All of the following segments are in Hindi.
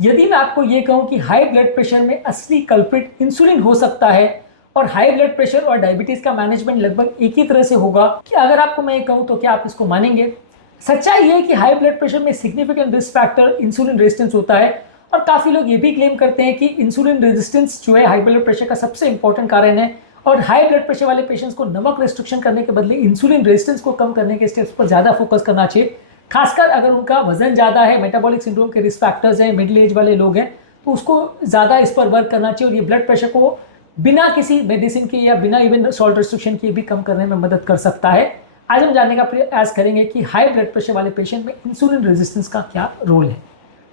यदि मैं आपको ये कहूं कि हाई ब्लड प्रेशर में असली कल्प्रिट इंसुलिन हो सकता है और हाई ब्लड प्रेशर और डायबिटीज का मैनेजमेंट लगभग एक ही तरह से होगा, कि अगर आपको मैं ये कहूं तो क्या आप इसको मानेंगे? सच्चाई ये है कि हाई ब्लड प्रेशर में significant risk factor insulin resistance होता है और काफी लोग ये भी क्लेम करते हैं कि इंसुलिन रेजिस्टेंस जो है हाई ब्लड प्रेशर का सबसे इंपॉर्टेंट कारण है और हाई ब्लड प्रेशर वाले पेशेंट्स को नमक रेस्ट्रिक्शन करने के बदले इंसुलिन रेजिस्टेंस को कम करने के स्टेप्स पर ज्यादा फोकस करना चाहिए। खासकर अगर उनका वजन ज़्यादा है, मेटाबॉलिक सिंड्रोम के रिस्क फैक्टर्स हैं, मिडिल एज वाले लोग हैं, तो उसको ज़्यादा इस पर वर्क करना चाहिए और ये ब्लड प्रेशर को बिना किसी मेडिसिन के या बिना इवन सॉल्ट रिस्ट्रिक्शन के भी कम करने में मदद कर सकता है। आज हम जानने का प्रयास करेंगे कि हाई ब्लड प्रेशर वाले पेशेंट में इंसुलिन रेजिस्टेंस का क्या रोल है।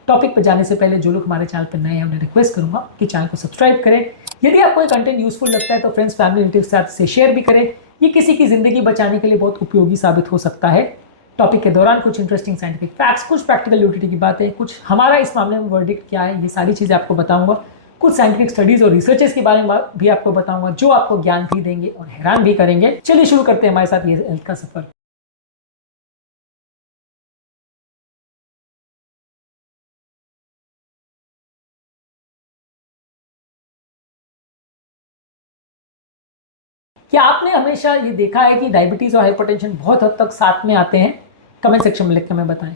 टॉपिक पर जाने से पहले जो लोग हमारे चैनल पर नए हैं उन्हें रिक्वेस्ट करूंगा कि चैनल को सब्सक्राइब करें। यदि आपको ये कंटेंट यूजफुल लगता है तो फ्रेंड्स, फैमिली, रिलेटिव के साथ इसे शेयर भी करें। ये किसी की जिंदगी बचाने के लिए बहुत उपयोगी साबित हो सकता है। टॉपिक के दौरान कुछ इंटरेस्टिंग साइंटिफिक फैक्ट्स, कुछ प्रैक्टिकल यूटिलिटी की बातें, कुछ हमारा इस मामले में वर्डिक्ट क्या है, ये सारी चीज़ें आपको बताऊंगा। कुछ साइंटिफिक स्टडीज और रिसर्चेस के बारे में भी आपको बताऊंगा जो आपको ज्ञान भी देंगे और हैरान भी करेंगे। चलिए शुरू करते हैं हमारे साथ ये हेल्थ का सफर। क्या आपने हमेशा ये देखा है कि डायबिटीज और हाइपरटेंशन बहुत हद तक साथ में आते हैं? कमेंट सेक्शन में लिख कर मैं बताएं।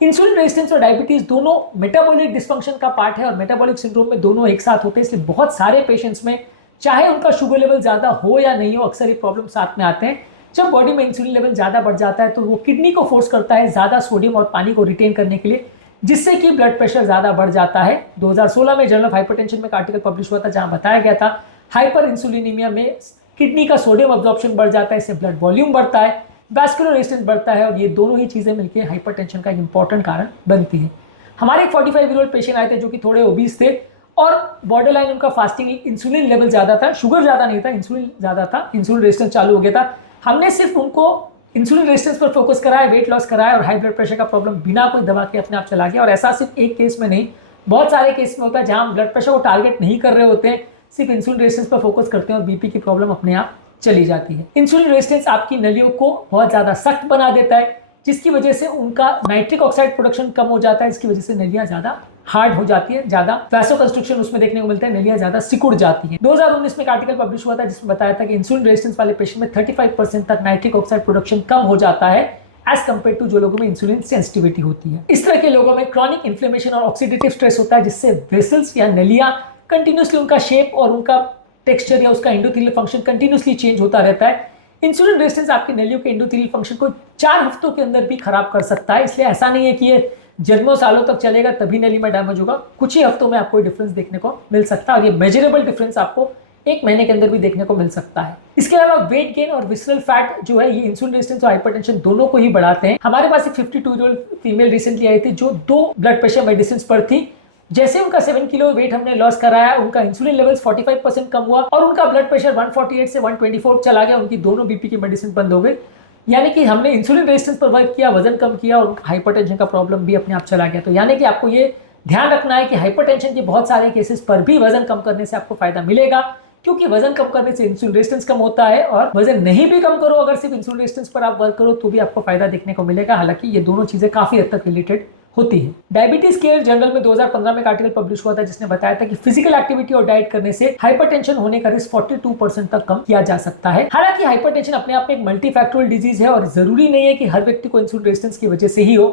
इंसुलिन रेजिस्टेंस और डायबिटीज दोनों मेटाबॉलिक डिस्फंक्शन का पार्ट है और मेटाबॉलिक सिंड्रोम में दोनों एक साथ होते हैं, इसलिए बहुत सारे पेशेंट्स में चाहे उनका शुगर लेवल ज़्यादा हो या नहीं हो, अक्सर ये प्रॉब्लम साथ में आते हैं। जब बॉडी में इंसुलिन लेवल ज़्यादा बढ़ जाता है तो वो किडनी को फोर्स करता है ज़्यादा सोडियम और पानी को रिटेन करने के लिए, जिससे कि ब्लड प्रेशर ज़्यादा बढ़ जाता है। 2016 में जर्नल ऑफ हाइपरटेंशन में एक आर्टिकल पब्लिश हुआ था जहाँ बताया गया था हाइपर इंसुलिनीमिया में किडनी का सोडियम अब्जॉर्प्शन बढ़ जाता है, इससे ब्लड वॉल्यूम बढ़ता है, वैस्कुलर रेजिस्टेंस बढ़ता है और ये दोनों ही चीज़ें मिलकर हाइपरटेंशन का एक इंपॉर्टेंट कारण बनती है। हमारे एक 45 ईयर ओल्ड पेशेंट आए थे जो कि थोड़े ओबीस थे और बॉर्डर लाइन उनका फास्टिंग इंसुलिन लेवल ज़्यादा था, शुगर ज़्यादा नहीं था, इंसुलिन ज़्यादा था, इंसुलिन रेजिस्टेंस चालू हो गया था। हमने सिर्फ उनको इंसुलिन रेजिस्टेंस पर फोकस कराया, वेट लॉस कराया और हाई ब्लड प्रेशर का प्रॉब्लम बिना कोई दवा के अपने आप चला गया। और ऐसा सिर्फ एक केस में नहीं, बहुत सारे केस में होता है जहाँ हम ब्लड प्रेशर को टारगेट नहीं कर रहे होते हैं, सिर्फ इंसुलिन रेजिस्टेंस पर फोकस करते हैं और बीपी की प्रॉब्लम अपने आप चली जाती है। इंसुलिन रेजिस्टेंस आपकी नलियों को बहुत ज़्यादा सख्त बना देता है, जिसकी वजह से उनका नाइट्रिक ऑक्साइड प्रोडक्शन कम हो जाता है, इसकी वजह से नलियाँ ज़्यादा हार्ड हो जाती है, ज़्यादा वैसोकंस्ट्रिक्शन उसमें देखने को मिलता है, नलियाँ ज़्यादा सिकुड़ जाती हैं। 2019 में एक आर्टिकल पब्लिश हुआ था जिसमें बताया था कि इंसुलिन रेजिस्टेंस वाले पेशेंट में 35% तक नाइट्रिक ऑक्साइड प्रोडक्शन कम हो जाता है एज कम्पेयर टू जो लोगों में इंसुलिन सेंसिटिविटी होती है। इस तरह के लोगों में क्रॉनिक इन्फ्लेमेशन और ऑक्सीडेटिव स्ट्रेस होता है, जिससे वेसल्स या नलियाँ कंटिन्यूसली उनका शेप और उनका टेक्सचर या उसका एंडोथेलियल फंक्शन कंटिन्यूसली चेंज होता रहता है। इंसुलिन रेजिस्टेंस आपकी नलियों के एंडोथेलियल फंक्शन को 4 हफ्तों के अंदर भी खराब कर सकता है, इसलिए ऐसा नहीं है कि ये जन्मों सालों तक चलेगा तभी नली में डैमेज होगा। कुछ ही हफ्तों में आपको डिफरेंस देखने को मिल सकता है और ये मेजरेबल डिफरेंस आपको 1 महीने के अंदर भी देखने को मिल सकता है। इसके अलावा वेट गेन और विसरल फैट जो है ये इंसुलिन रेजिस्टेंस और हाइपरटेंशन दोनों को ही बढ़ाते हैं। हमारे पास एक 52 ईयर ओल्ड फीमेल रिसेंटली आई थी जो 2 ब्लड प्रेशर मेडिसिन पर थी। जैसे उनका 7 किलो वेट हमने लॉस कराया, उनका इंसुलिन लेवल्स 45% कम हुआ और उनका ब्लड प्रेशर 148 से 124 चला गया, उनकी दोनों बीपी की मेडिसिन बंद हो गई। यानी कि हमने इंसुलिन रेजिस्टेंस पर वर्क किया, वजन कम किया और हाइपरटेंशन का प्रॉब्लम भी अपने आप चला गया। तो यानी कि आपको ये ध्यान रखना है कि हाइपरटेंशन के बहुत सारे केसेस पर भी वजन कम करने से आपको फायदा मिलेगा, क्योंकि वजन कम करने से इंसुलिन रेजिस्टेंस कम होता है और वजन नहीं भी कम करो, अगर सिर्फ इंसुलिन रेजिस्टेंस पर आप वर्क करो तो भी आपको फायदा देखने को मिलेगा। हालांकि ये दोनों चीजें काफी हद तक रिलेटेड होती है। डायबिटीज केयर जर्नल में 2015 में एक आर्टिकल पब्लिश हुआ था जिसने बताया था कि फिजिकल एक्टिविटी और डाइट करने से हाइपरटेंशन होने का रिस्क 42% तक कम किया जा सकता है। हालांकि हाइपरटेंशन अपने आप में एक मल्टीफैक्टोरियल डिजीज है और जरूरी नहीं है कि हर व्यक्ति को इंसुलिन रेजिस्टेंस की वजह से ही हो,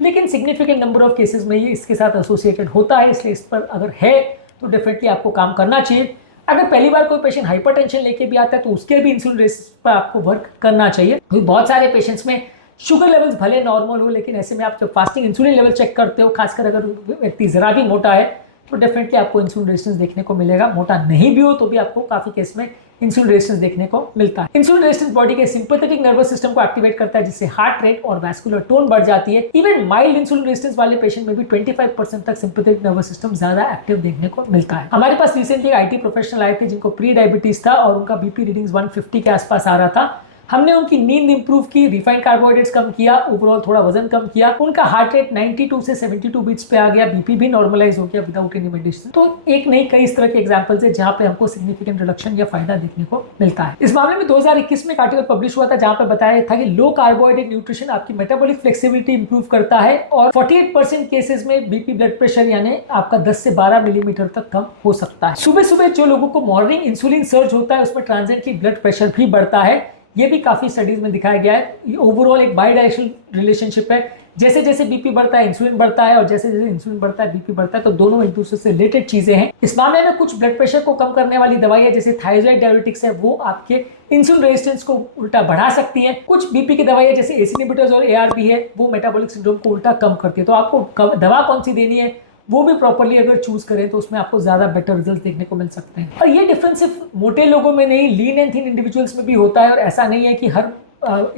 लेकिन सिग्निफिकेंट नंबर ऑफ केसेस में ये इसके साथ एसोसिएटेड होता है, इसलिए इस पर अगर है तो डेफिनेटली आपको काम करना चाहिए। अगर पहली बार कोई पेशेंट हाइपरटेंशन लेके भी आता है तो उसके भी इंसुलिन रेजिस्टेंस पर आपको वर्क करना चाहिए, क्योंकि बहुत सारे पेशेंट्स में शुगर लेवल्स भले नॉर्मल हो, लेकिन ऐसे में आप जब फास्टिंग इंसुलिन लेवल चेक करते हो, खासकर अगर व्यक्ति जरा भी मोटा है तो डेफिनेटली आपको इंसुलिन रेजिस्टेंस देखने को मिलेगा। मोटा नहीं भी हो तो भी आपको काफी केस में इंसुलिन रेजिस्टेंस देखने को मिलता है। इंसुलिन रेजिस्टेंस बॉडी के सिंपैथेटिक नर्वस सिस्टम को एक्टिवेट करता है, जिससे हार्ट रेट और वैस्कुलर टोन बढ़ जाती है। इवन माइल्ड इंसुलिन रेजिस्टेंस वाले पेशेंट में भी 25% तक सिंपैथेटिक नर्वस सिस्टम ज्यादा एक्टिव देखने को मिलता है। हमारे पास रिसेंटली IT प्रोफेशनल आए थे जिनको प्री डायबिटीज था और उनका बीपी रीडिंग्स 150 के आसपास आ रहा था। हमने उनकी नींद इंप्रूव की, रिफाइंड कार्बोहाइड्रेट्स कम किया, ओवरऑल थोड़ा वजन कम किया, उनका हार्ट रेट 92 से 72 बीट्स पे आ गया, बीपी भी नॉर्मलाइज हो गया विदाउट एनी मेडिसिन। तो एक नहीं कई इस तरह के एग्जांपल्स है जहां पे हमको सिग्निफिकेंट रिडक्शन या फायदा देखने को मिलता है। इस मामले में 2021 में एक आर्टिकल पब्लिश हुआ था जहां पे बताया था कि लो कार्बोहाइड्रेट न्यूट्रिशन आपकी मेटाबॉलिक फ्लेक्सिबिलिटी इंप्रूव करता है और 48% केसेस में बीपी ब्लड प्रेशर यानी आपका 10 से 12 मिलीमीटर तक कम हो सकता है। सुबह सुबह जो लोगों को मॉर्निंग इंसुलिन सर्ज होता है उसमें ट्रांजिएंटली ब्लड प्रेशर भी बढ़ता है। ये भी काफी स्टडीज में दिखाया गया है। ओवरऑल एक बाई डायरेक्शनल रिलेशनशिप है, जैसे जैसे बीपी बढ़ता है इंसुलिन बढ़ता है और जैसे जैसे इंसुलिन बढ़ता है बीपी बढ़ता है, तो दोनों एक दूसरे से रिलेटेड चीजें हैं। इस मामले में कुछ ब्लड प्रेशर को कम करने वाली दवाइयां जैसे थायराइड डायबिटिक्स है वो आपके इंसुलिन रेजिस्टेंस को उल्टा बढ़ा सकती है। कुछ बीपी की दवाइयां जैसे एसी इनहिबिटर्स और एआरबी है वो मेटाबॉलिक सिंड्रोम को उल्टा कम करती है। तो आपको दवा कौन सी देनी है वो भी प्रॉपर्ली अगर चूज करें तो उसमें आपको ज्यादा बेटर रिजल्ट देखने को मिल सकते हैं। और ये डिफरेंस सिर्फ मोटे लोगों में नहीं, लीन एंड थिन इंडिविजुअल्स में भी होता है। और ऐसा नहीं है कि हर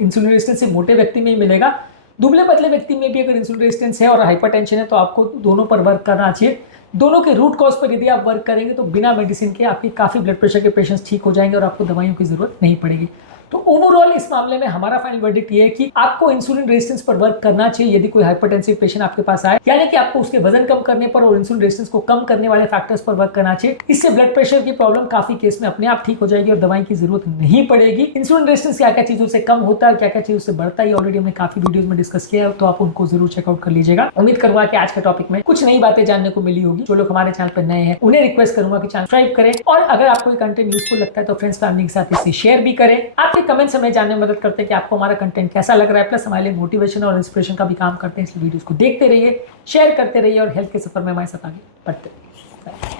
इंसुलिन रेजिस्टेंस से मोटे व्यक्ति में ही मिलेगा, दुबले पतले व्यक्ति में भी अगर इंसुलिन रेजिस्टेंस है और हाइपरटेंशन है तो आपको दोनों पर वर्क करना चाहिए। दोनों के रूट कॉज पर यदि आप वर्क करेंगे तो बिना मेडिसिन के आपके काफी ब्लड प्रेशर के पेशेंट्स ठीक हो जाएंगे और आपको दवाइयों की जरूरत नहीं पड़ेगी। तो ओवरऑल इस मामले में हमारा फाइनल वर्डिक्ट ये है कि आपको इंसुलिन रेजिस्टेंस पर वर्क करना चाहिए यदि कोई हाइपरटेंसिव पेशेंट आपके पास आए, यानी कि आपको उसके वजन कम करने पर और इंसुलिन रेजिस्टेंस को कम करने वाले फैक्टर्स पर वर्क करना चाहिए। इससे ब्लड प्रेशर की प्रॉब्लम काफी केस में अपने आप ठीक हो जाएगी और दवाई की जरूरत नहीं पड़ेगी। इंसुलिन रेजिस्टेंस क्या क्या चीजों से कम होता है, क्या क्या चीजों से बढ़ता है, ऑलरेडी हमने काफी वीडियोज में डिस्कस किया है, तो आप उनको जरूर चेकआउट कर लीजिएगा। उम्मीद करूंगा कि आज के टॉपिक में कुछ नई बातें जानने को मिली होगी। जो लोग हमारे चैनल पर नए हैं उन्हें रिक्वेस्ट करूंगा कि चैनल सब्सक्राइब करें और अगर आपको ये कंटेंट यूजफुल लगता है तो फ्रेंड्स फैमिली के साथ इसे शेयर भी करें। आपके कमेंट्स हमें जानने में मदद करते हैं कि आपको हमारा कंटेंट कैसा लग रहा है, प्लस हमारे लिए मोटिवेशन और इंस्पिरेशन का भी काम करते हैं। इसलिए वीडियोस को देखते रहिए, शेयर करते रहिए और हेल्थ के सफर में हमारे साथ आगे बढ़ते रहिए।